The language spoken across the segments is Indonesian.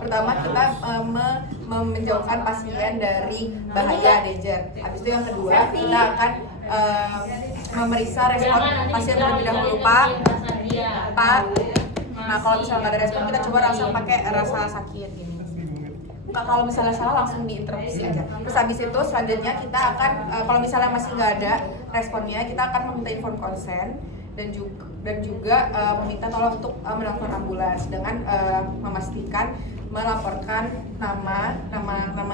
Pertama kita menjauhkan pasien dari bahaya danger. Habis itu yang kedua kita akan memeriksa respon pasien terlebih dahulu, Pak. Nah kalau misalnya nggak ada respon kita coba langsung pakai rasa sakit gini. Kalau misalnya salah langsung diinterupsi aja. Terus habis itu selanjutnya kita akan kalau misalnya masih nggak ada responnya kita akan meminta informed consent dan juga meminta tolong untuk menelpon ambulans dengan memastikan melaporkan nama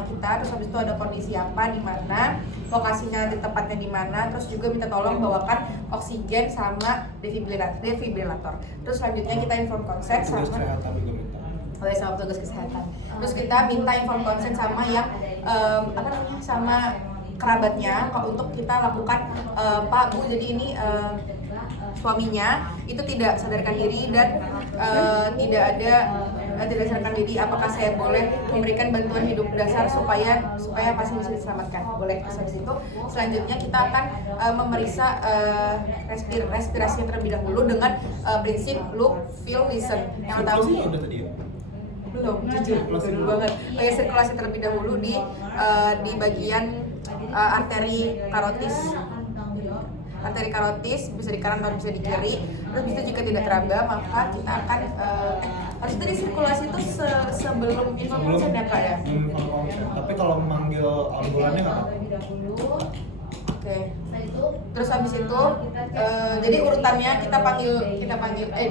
kita, terus habis itu ada kondisi apa, di mana, lokasinya di tempatnya di mana, terus juga minta tolong bawakan oksigen sama defibrilator. Terus selanjutnya kita inform consent sama sama petugas kesehatan. Terus kita minta inform consent sama yang sama kerabatnya untuk kita lakukan Pak Bu jadi ini suaminya itu tidak sadarkan diri dan tidak sadarkan diri, apakah saya boleh memberikan bantuan hidup dasar supaya pasien bisa diselamatkan? Boleh. Habis itu selanjutnya kita akan memeriksa respirasi terlebih dahulu dengan prinsip look, feel, listen. Yang tahu belum, jujur banget. Sirkulasi terlebih dahulu di bagian arteri karotis bisa di kanan atau bisa di kiri. Terus itu jika tidak teraba maka kita akan harus dari sirkulasi itu sebelum informasi ya Kak ya. Tapi kalau memanggil ambulannya nggak? Oke. Terus habis itu jadi urutannya kita panggil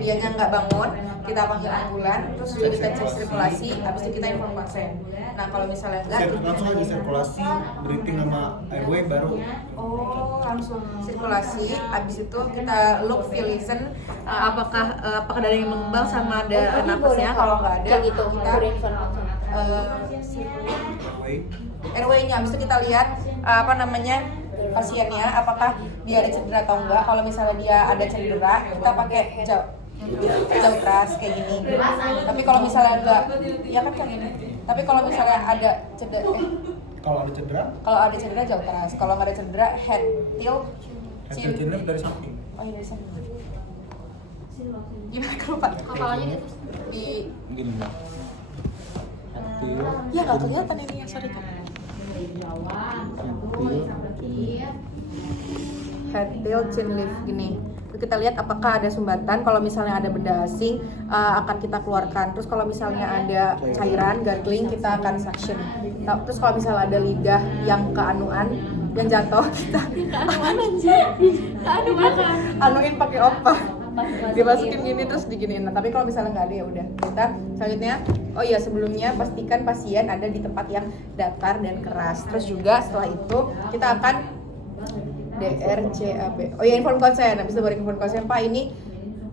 dianya nggak bangun, kita panggil ambulan, terus juga kita cek sirkulasi, habis itu kita inform pasien. Nah kalau misalnya enggak langsung aja sirkulasi, breathing sama airway baru. Oh langsung sirkulasi, habis itu kita look, feel, listen, apakah ada yang mengembang sama ada nafasnya. Kalau nggak ada gitu, kita airway-nya, habis itu kita lihat pasiennya apakah dia ada cedera atau enggak. Kalau misalnya dia ada cedera kita pakai jauh keras kayak gini. Tapi kalau misalnya enggak ya kan kayak gini. Tapi kalau misalnya ada cedera kalau ada cedera jauh keras. Kalau nggak ada cedera head tilt chin dari samping. Oh iya dari samping. Gimana kalau Pak? Kepalanya itu di gini Mbak. ya nggak kelihatan ini yang sorry Kak. Head tilt chin lift gini. Kita lihat apakah ada sumbatan. Kalau misalnya ada benda asing akan kita keluarkan. Terus kalau misalnya ada cairan gargling kita akan suction. Terus kalau misalnya ada lidah yang keanuan yang jatuh kita anuin pakai opa, dimasukin gini terus diginiin. Nah, tapi kalau misalnya nggak ada ya udah kita selanjutnya sebelumnya pastikan pasien ada di tempat yang datar dan keras. Terus juga setelah itu kita akan DRCAB. Inform consent. Habis itu baru inform consent, Pak ini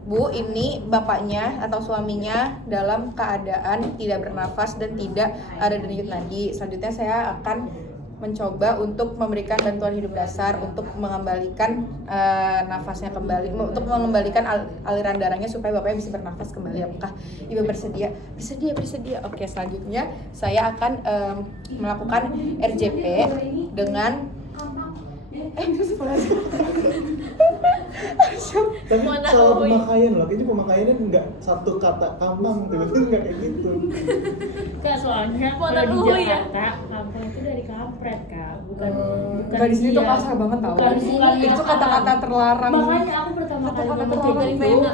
Bu, ini bapaknya atau suaminya dalam keadaan tidak bernafas dan tidak ada denyut nadi. Selanjutnya saya akan mencoba untuk memberikan bantuan hidup dasar untuk mengembalikan nafasnya kembali, untuk mengembalikan aliran darahnya supaya bapaknya bisa bernafas kembali. Apakah Ibu bersedia? Bersedia. Oke, selanjutnya saya akan melakukan RJP dengan Tapi soal pemakaian loh, kayaknya pemakaiannya nggak satu kata kampang, tiba-tiba nggak kayak gitu. Kak, soalnya kalau di Jakarta, kampung itu dari kampret Kak, bukan di sini tuh kasar banget tau. Itu kata-kata terlarang. Makanya aku pertama kali ngomong kayak gitu,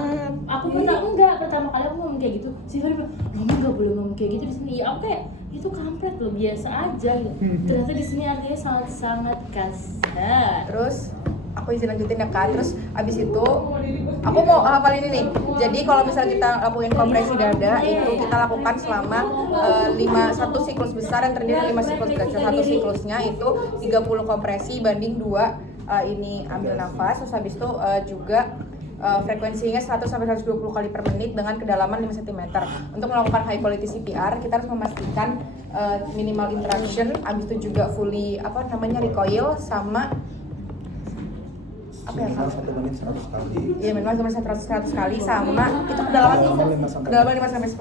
pertama kali aku ngomong kayak gitu, si Fari bilang, "Mama nggak boleh ngomong kayak gitu di sini." Ya aku kayak itu kampret loh, biasa aja gitu. Ternyata di sini artinya sangat kasar. Terus aku izin lanjutin ya Kak. Terus abis itu aku mau hafalin ini nih. Jadi kalau misalnya kita lakuin kompresi dada itu kita lakukan selama 1 siklus besar yang terdiri dari 5 siklus kecil. Satu siklusnya itu 30 kompresi banding 2 ini ambil nafas. Terus habis itu juga frekuensinya 100-120 kali per menit dengan kedalaman 5 cm. Untuk melakukan high quality CPR kita harus memastikan minimal interaction, habis itu juga fully recoil sama minimal 1 menit 100 kali. Iya, minimal 100 kali sama itu kedalaman 5 cm.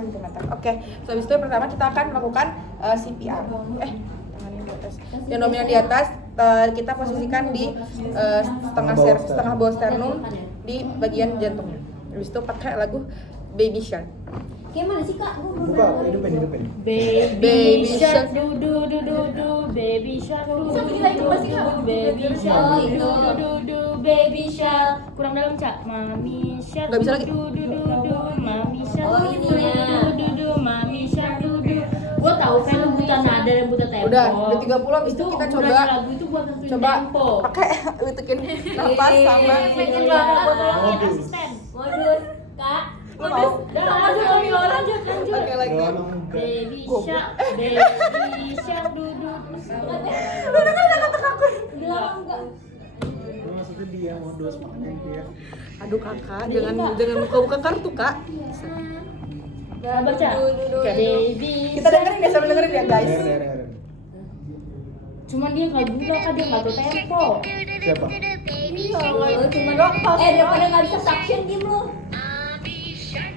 Oke, so habis itu pertama kita akan melakukan CPR. Tangannya di atas. Yang dominan di atas kita posisikan di setengah bawah sternum di bagian jantungnya. Habis itu pakai lagu Baby Shark. Gimana sih kak? Buka, hidupin. Baby shark du du du du du, baby shark du du du du, baby shark du du du du, baby shark. Kurang dalam Cak. Mami shark Nggak bisa lagi. du du du du, mami shark Oh, du ini du ya. du du du, mami shark du du. Gua tahu kan lu buta nada dan buta tempo. Udah 30 habis itu kita coba gunanya lagu itu buat nentuin tempo. pakai bisikin nafas sama Pengen banget buat tolongin Modus. asisten. Modus, kak. Lu mau Udah lanjut. pakai lagi. Doang enggak. Baby shark du du. Lu udah kan kata aku. Bilang enggak. Lu maksudnya dia modus makanya dia. Aduh kakak, jangan buka kartu kak. Sabar Cak. Baby. Kita dengerin ya, sambil dengerin ya guys. Dengerin. Cuman dia nggak guna kan, dia nggak tahu tempo. Siapa? Oh, cuma daripada nggak bisa suction game lu.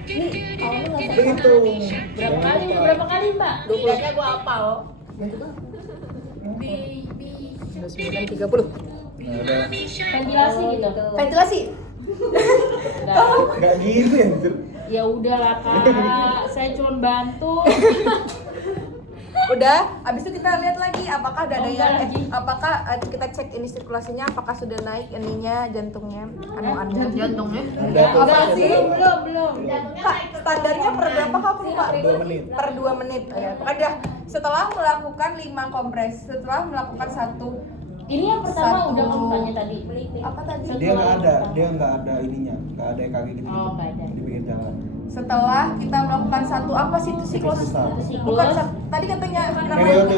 Nih, awalnya nggak bisa. Berhitung. Berapa kali Mbak? 20 gua hafal. Udah 9:30. Nah, udah. Ventilasi gitu. Ventilasi. Enggak gitu ya, anjir. Ya udahlah Kak, saya cuma bantu. Udah, abis itu kita lihat lagi apakah ada Oh, yang enggak lagi. apakah kita cek ini sirkulasinya apakah sudah naik ininya jantungnya jantungnya Ada tuh. apa sih Belum. Kak, standarnya per berapa kak aku lupa 2 menit. per 2 menit ya pokoknya dah, setelah melakukan 5 kompres setelah melakukan satu Ini yang pertama Satu. udah kamu tanya tadi. apa tadi Dia nggak ada ininya, nggak ada EKG gitu. Oh, nggak ada. Di pinggir jalan. setelah kita melakukan satu apa sih itu siklus Siklus. bukan tadi katanya Periode.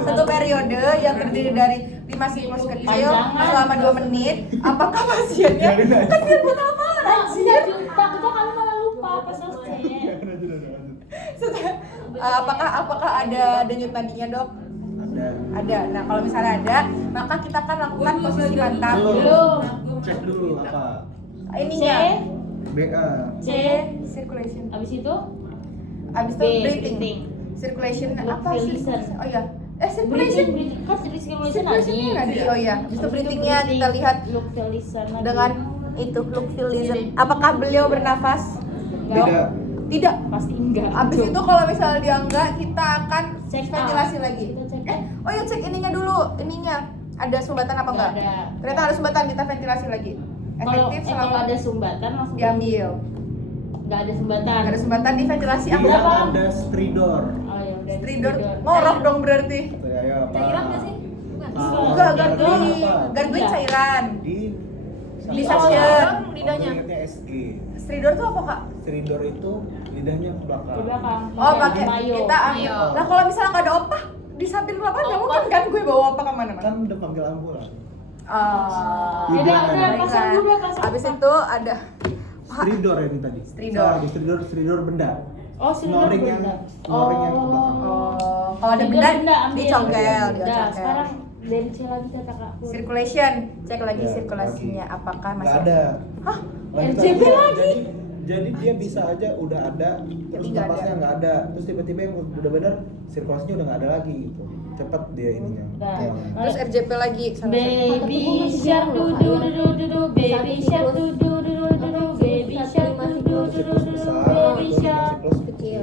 satu periode yang terdiri dari 5 siklus kecil Panjangan. selama 2 menit apakah pasiennya Biarin aja. kan dia buat apa Takutnya kamu malah lupa pas selesai. apakah ada denyut nadinya dok ada nah kalau misalnya ada maka kita akan lakukan posisi bantal Belum. Cek dulu apa? ininya BA. C. circulation Abis itu abis itu B, breathing breathing. circulation Look, apa sih listen. oh ya circulation breathing. Kan circulation circulationnya nadi. nadi oh ya abis itu Abis itu breathingnya kita lihat look, listen nadi. dengan itu look feel listen apakah beliau bernafas Dok? Tidak. tidak Pasti enggak. abis itu kalau misalnya dia enggak kita akan Check ventilasi out. lagi Kita check oh ya cek ininya dulu ininya ada sumbatan apa enggak Nggak ada. ternyata ada sumbatan kita ventilasi lagi Kalau efektif kalau selama ada sumbatan langsung diambil Nggak ada sumbatan. nggak ada sumbatan di ventilasi Dia apa Berapa? ada stridor. Oh ya udah. stridor ngorok dong berarti Ayo apa? Cairan nggak sih? Bukan. enggak gargling Apa? gargling cairan Di suction. lidahnya. SG. stridor itu apa kak Stridor itu lidahnya ke belakang. Di belakang. oh Iya, pakai mayo. kita ambil nah kalau misalnya nggak ada opah di samping apa nggak mungkin kan gue bawa opah kemana-mana Kan udah panggil ambulan. Ah. Udah, pasang dulu, pasang. Habis itu ada Stridor ini tadi. Stridor. Stridor benda. Oh, silver Snoring yang benda. snoring yang ke belakang. oh, kalau ada Silver benda ambil. dicongkel, Udah, dicongkel. sekarang dari C lagi kata Kak. Circulation, cek lagi Ya, sirkulasinya apakah Nggak masih ada. Hah? Lanjut RJP aja. lagi? Jadi dia bisa aja udah ada, terus nggak napasnya ada. nggak ada, terus tiba-tiba yang udah bener sirkulasinya udah nggak ada lagi gitu. Cepet dia ininya. Udah. Ya. Terus RJP lagi sama Baby shark du du du du du du, baby shark du du du du du du, baby shark du du du du Siklus du, besar, baby dua shark. siklus kecil.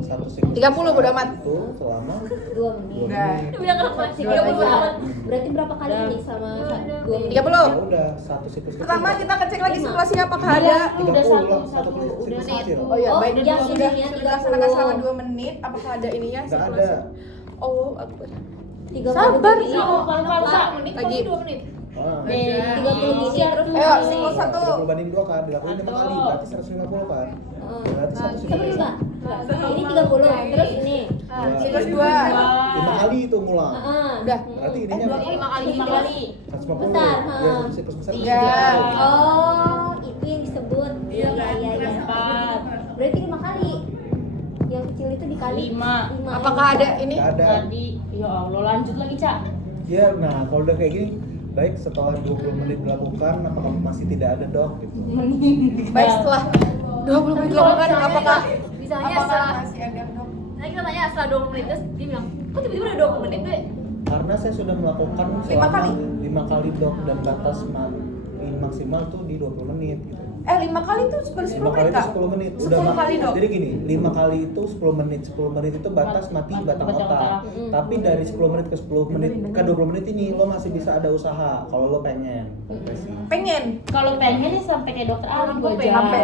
Satu siklus 30 bodo amat. itu selama 2 menit. Udah. Bilang apa sih? Dua aja. Berarti berapa kali nih sama 2 menit? 30. ya udah satu siklus kecil. Pertama kita cek lagi sirkulasinya apakah Iya, ada. lu udah 30 satu, lah, satu, satu udah siklus kecil. satu. Oh ya, Oh, baik yang sudah ininya dilaksanakan 30. selama 2 menit apakah ada ininya Nggak sirkulasi? ada. Oh, aku 30 Sabar, menit. Paru-paru lagi. 2 menit. Ah. 30 menit terus. Ayo, siklus 1. 30 banding 2 kan, dilakuin 5 kali, berarti 150 kan. Berarti satu siklus. Sebentar enggak? Ini 30, terus ini. Siklus 2. 5 kali itu ngulang. Udah. Berarti ininya 5 kali. 5 kali. 150. Besar, Ya, satu siklus besar. 3. Oh, itu yang disebut. Iya, iya. 4, Berarti 5 kali. Yang kecil itu dikali 5. Apakah ada ini? Nggak ada. Tadi, ya Allah lanjut lagi Cak. Ya, nah kalau udah kayak gini, baik setelah 20 menit dilakukan, apakah masih tidak ada dok? Gitu. Meninggal. Baik setelah 20 menit dilakukan apakah Misalnya apakah setelah masih ada dok? Nah kita tanya setelah 20 menit terus dia bilang kok tiba-tiba udah 20 menit deh. Karena saya sudah melakukan 5 kali? 5 kali dok dan batas maksimal tuh di 20 menit gitu. 5 kali tuh baru 10 5 kali menit itu kak? 10 menit 10 kali dok? Jadi gini, 5 kali itu 10 menit 10 menit itu batas mati batang Batang otak. otak. Tapi dari 10 menit ke 10 menit ke 20 menit ini lo masih bisa ada usaha kalau lo pengen. Pengen? Kalau pengen nih sampai kayak dokter Ali 2 pengen jam. sampai.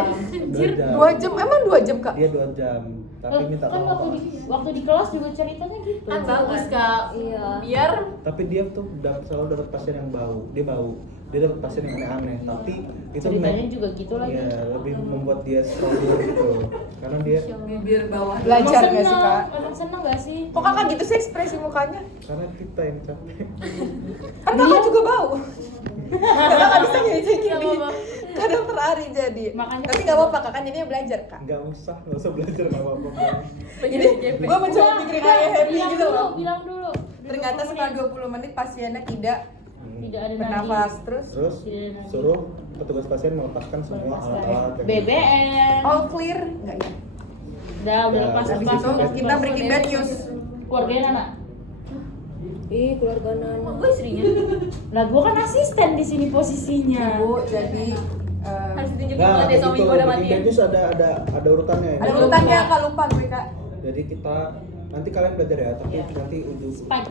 2 jam? Emang 2 jam kak? Dia 2 jam. Tapi minta Kan tolong. waktu di kelas juga ceritanya gitu. Kan bagus kak. Iya. Biar Tapi dia tuh selalu dapat pasien yang bau. Dia dapat pasien yang aneh-aneh. Tapi itu Ceritanya juga gitu lagi. ya, lebih membuat dia stronger gitu. Karena dia bibir bawah. Belajar Emang gak sih kak? Emang seneng gak sih? Kok kakak gitu sih ekspresi mukanya? karena kita yang capek. Kan kakak juga bau. Kakak gak bisa ngejek Gak gini. apa-apa. Kadang terari jadi. Makanya Tapi gak apa-apa kakak jadinya belajar kak. Nggak usah belajar apa-apa. Ini gue mencoba bikin kayak happy bilang gitu dulu, loh. bilang dulu. Ternyata setelah 20 menit pasiennya tidak Tidak ada bernafas nadi. terus. Terus suruh petugas pasien melepaskan semua alat-alat yang BBM. All clear? Enggak ya? Udah Ya, lepas habis lepas. itu Kita breaking bad news. Keluarganya anak. Ih, keluarga Nana. Gue istrinya. Lah gua kan asisten di sini posisinya. Ibu jadi Harus ditunjukin Nggak, banget ya suami begitu. gue udah Breaking mati. Bad News ada urutannya. ada Jadi- urutannya kak lupa gue kak. Jadi kita nanti kalian belajar ya, tapi Iya. nanti ujung Spike.